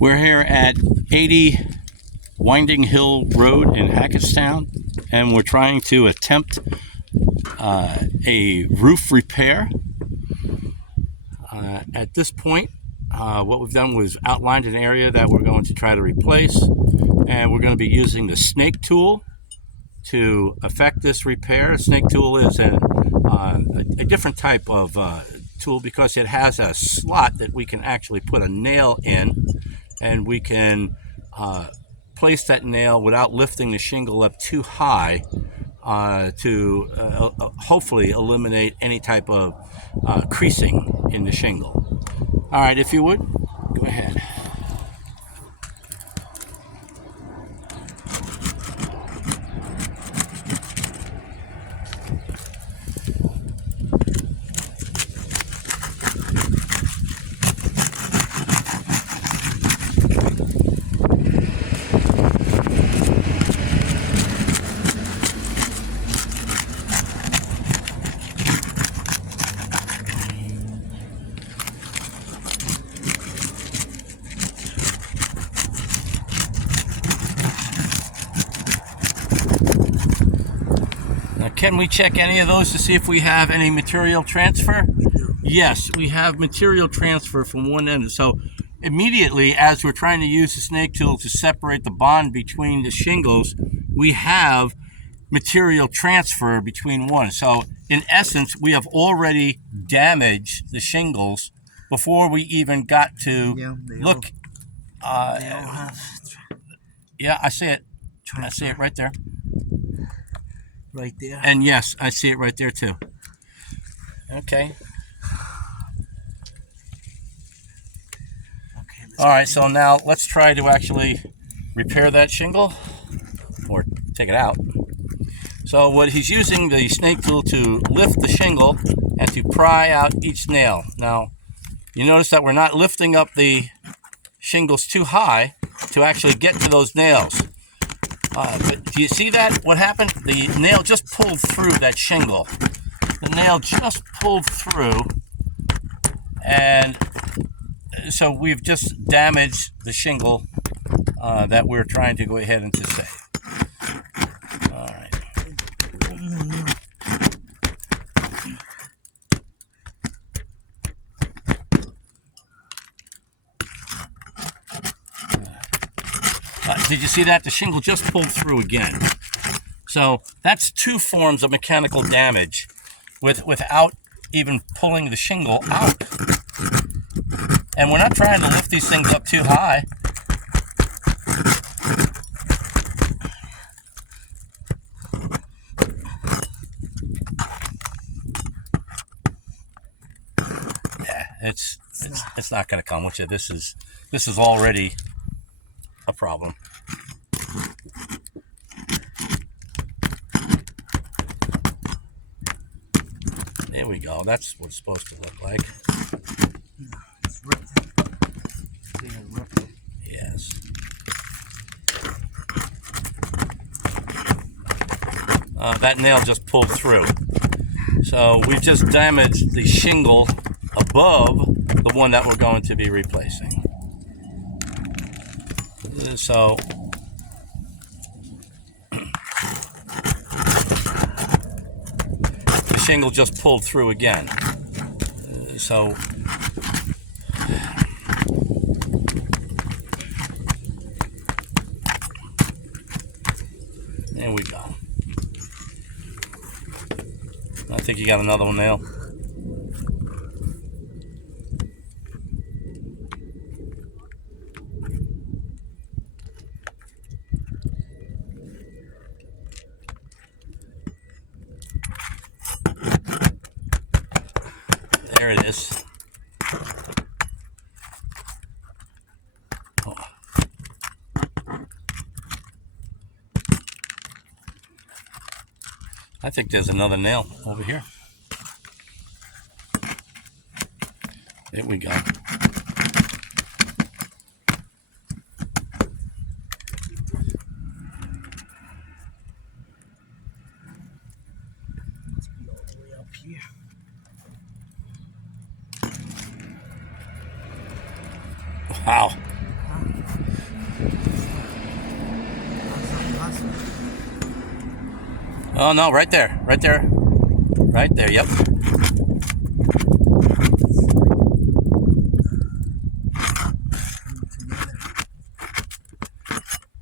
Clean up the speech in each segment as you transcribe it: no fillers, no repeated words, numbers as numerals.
We're here at 80 Winding Hill Road in Hackettstown, and we're trying to attempt a roof repair. At this point, what we've done was outlined an area that we're going to try to replace, and we're going to be using the snake tool to effect this repair. A snake tool is a different type of tool because it has a slot that we can actually put a nail in, and we can place that nail without lifting the shingle up too high to hopefully eliminate any type of creasing in the shingle. All right, if you would, go ahead. Can we check any of those to see if we have any material transfer? Yes, we have material transfer from one end. So immediately, as we're trying to use the snake tool to separate the bond between the shingles, we have material transfer between one. So in essence, we have already damaged the shingles before we even got to look. Yeah, I see it. I see it right there. Right there. And yes, I see it right there too. Okay. All right, so now let's try to actually repair that shingle or take it out. So what he's using the snake tool to lift the shingle and to pry out each nail. Now, you notice that we're not lifting up the shingles too high to actually get to those nails. But do you see that? What happened? The nail just pulled through that shingle. The nail just pulled through, and so we've just damaged the shingle that we're trying to go ahead and to save. All right. Did you see that? The shingle just pulled through again. So that's two forms of mechanical damage without even pulling the shingle out. And we're not trying to lift these things up too high. Yeah, it's not going to come with you. This is already a problem. There we go. That's what it's supposed to look like. Yes. That nail just pulled through. So we've just damaged the shingle above the one that we're going to be replacing. So the shingle just pulled through again. So there we go. I think you got another one nail. There it is. Oh. I think there's another nail over here. There we go. Here. Wow. Oh no, right there, right there, right there. Yep.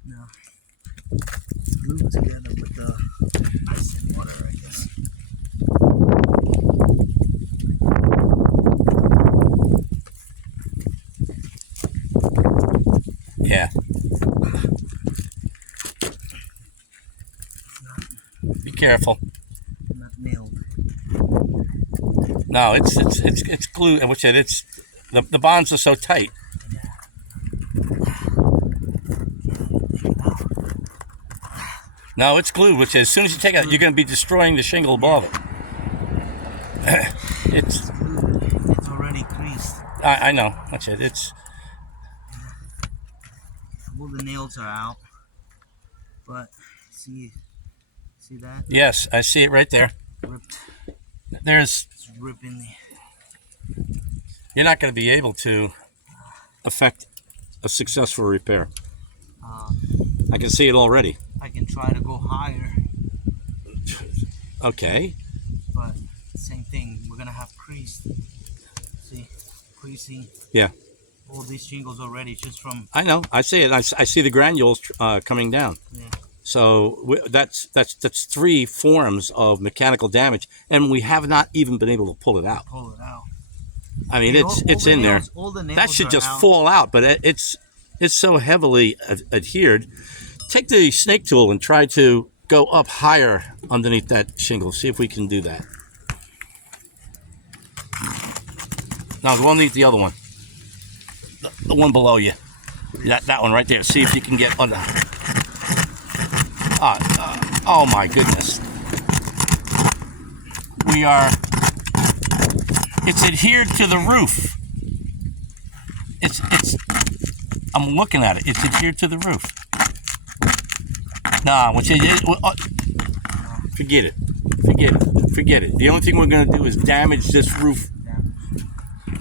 No. It's glued together with the ice and water, I guess. Yeah. Be careful. Not nailed. No, it's glued. Which it's the bonds are so tight. No, it's glued. Which as soon as you take it out, you're going to be destroying the shingle above it. It's glued. It's already creased. I know. That's it. It's All the nails are out, but see that? yes, I see it right there. Ripped. There's It's ripping the. you're not going to be able to affect a successful repair. I can see it already. I can try to go higher, Okay. but same thing. We're gonna have creased. See, creasing. Yeah. All these shingles already just from. I know. I see it. I see the granules coming down. Yeah. So that's 3 forms of mechanical damage, and we have not even been able to pull it out. Pull it out. I mean, Yeah, it's the in nails, there. all the nails That should are just out. fall out, but it's so heavily adhered. Take the snake tool and try to go up higher underneath that shingle. See if we can do that. Now go underneath the other one, the one below you. That one right there. See if you can get under. Oh my goodness. It's adhered to the roof. I'm looking at it. It's adhered to the roof. Nah, forget it. Forget it. The only thing we're going to do is damage this roof.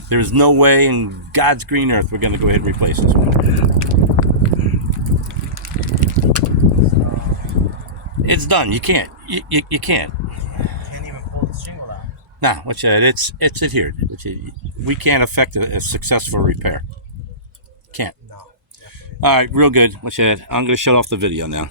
There's no way in God's green earth we're going to go ahead and replace this one. It's done. You can't. You can't. Can't even pull the shingle out. Nah, it's adhered. We can't affect a successful repair. Can't. No. All right, real good. I'm going to shut off the video now.